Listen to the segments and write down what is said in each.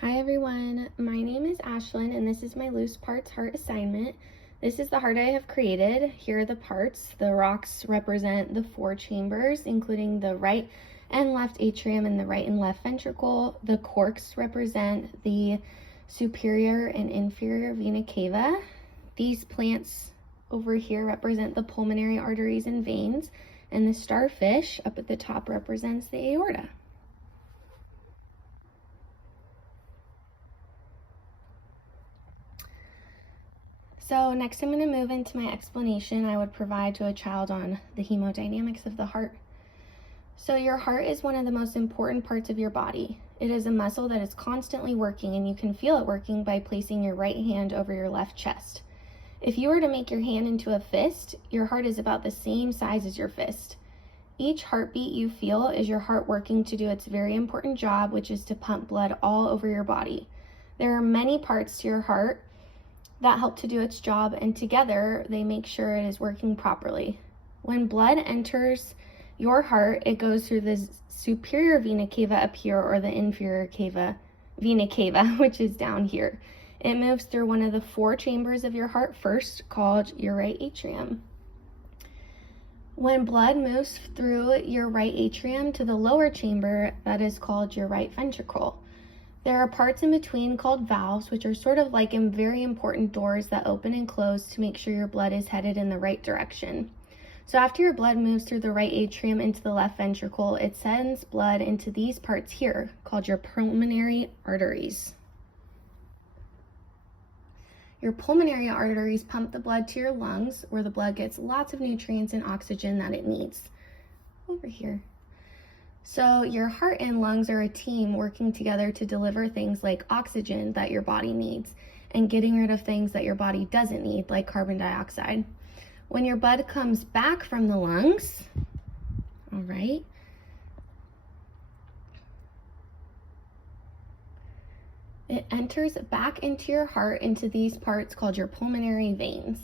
Hi everyone, my name is Aislinn and this is my loose parts heart assignment. This is the heart I have created. Here are the parts. The rocks represent the 4 chambers, including the right and left atrium and the right and left ventricle. The corks represent the superior and inferior vena cava. These plants over here represent the pulmonary arteries and veins, and the starfish up at the top represents the aorta. So next I'm going to move into my explanation I would provide to a child on the hemodynamics of the heart. So your heart is one of the most important parts of your body. It is a muscle that is constantly working, and you can feel it working by placing your right hand over your left chest. If you were to make your hand into a fist, your heart is about the same size as your fist. Each heartbeat you feel is your heart working to do its very important job, which is to pump blood all over your body. There are many parts to your heart that help to do its job, and together they make sure it is working properly. When blood enters your heart, it goes through the superior vena cava up here, or the inferior vena cava, which is down here. It moves through one of the 4 chambers of your heart first, called your right atrium. When blood moves through your right atrium to the lower chamber, that is called your right ventricle. There are parts in between called valves, which are sort of like very important doors that open and close to make sure your blood is headed in the right direction. So after your blood moves through the right atrium into the left ventricle, it sends blood into these parts here, called your pulmonary arteries. Your pulmonary arteries pump the blood to your lungs, where the blood gets lots of nutrients and oxygen that it needs. Over here. So your heart and lungs are a team working together to deliver things like oxygen that your body needs, and getting rid of things that your body doesn't need, like carbon dioxide. When your blood comes back from the lungs, all right, it enters back into your heart, into these parts called your pulmonary veins.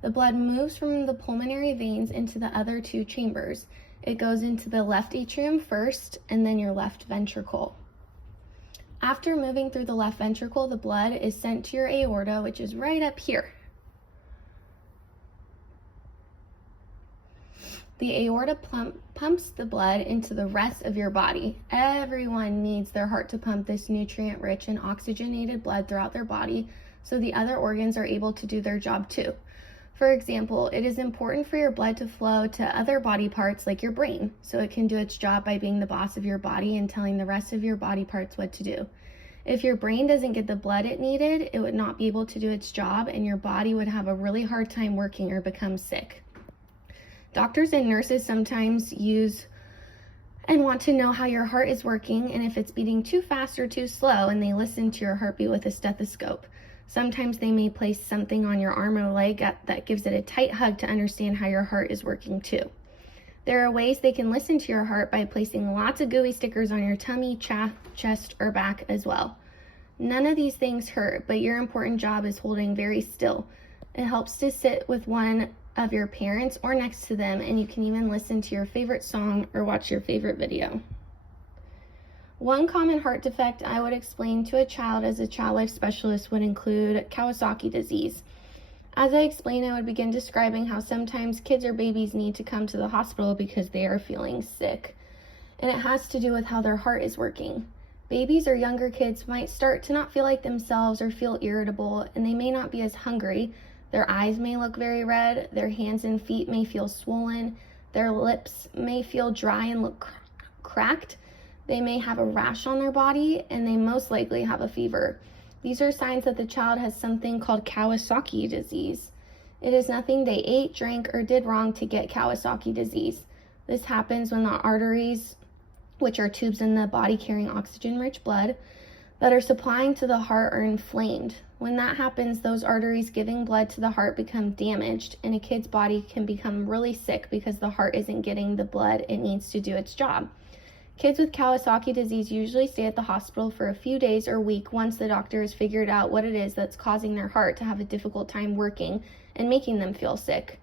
The blood moves from the pulmonary veins into the other 2 chambers. It goes into the left atrium first, and then your left ventricle. After moving through the left ventricle, the blood is sent to your aorta, which is right up here. The aorta pumps the blood into the rest of your body. Everyone needs their heart to pump this nutrient-rich and oxygenated blood throughout their body, so the other organs are able to do their job too. For example, it is important for your blood to flow to other body parts like your brain, so it can do its job by being the boss of your body and telling the rest of your body parts what to do. If your brain doesn't get the blood it needed, it would not be able to do its job, and your body would have a really hard time working or become sick. Doctors and nurses sometimes use and want to know how your heart is working and if it's beating too fast or too slow, and they listen to your heartbeat with a stethoscope. Sometimes they may place something on your arm or leg that gives it a tight hug to understand how your heart is working too. There are ways they can listen to your heart by placing lots of gooey stickers on your tummy, chest, or back as well. None of these things hurt, but your important job is holding very still. It helps to sit with one of your parents or next to them, and you can even listen to your favorite song or watch your favorite video. One common heart defect I would explain to a child as a child life specialist would include Kawasaki disease. As I explained, I would begin describing how sometimes kids or babies need to come to the hospital because they are feeling sick, and it has to do with how their heart is working. Babies or younger kids might start to not feel like themselves or feel irritable, and they may not be as hungry. Their eyes may look very red, their hands and feet may feel swollen, their lips may feel dry and look cracked. They may have a rash on their body, and they most likely have a fever. These are signs that the child has something called Kawasaki disease. It is nothing they ate, drank, or did wrong to get Kawasaki disease. This happens when the arteries, which are tubes in the body carrying oxygen-rich blood, that are supplying to the heart are inflamed. When that happens, those arteries giving blood to the heart become damaged, and a kid's body can become really sick because the heart isn't getting the blood it needs to do its job. Kids with Kawasaki disease usually stay at the hospital for a few days or a week once the doctor has figured out what it is that's causing their heart to have a difficult time working and making them feel sick.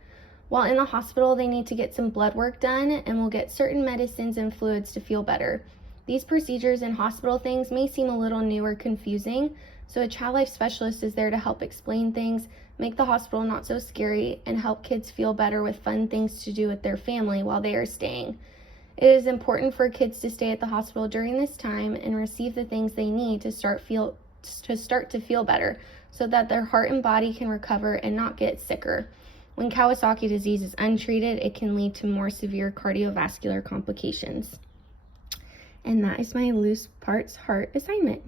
While in the hospital, they need to get some blood work done and will get certain medicines and fluids to feel better. These procedures and hospital things may seem a little new or confusing, so a child life specialist is there to help explain things, make the hospital not so scary, and help kids feel better with fun things to do with their family while they are staying. It is important for kids to stay at the hospital during this time and receive the things they need to start to feel better, so that their heart and body can recover and not get sicker. When Kawasaki disease is untreated, it can lead to more severe cardiovascular complications. And that is my loose parts heart assignment.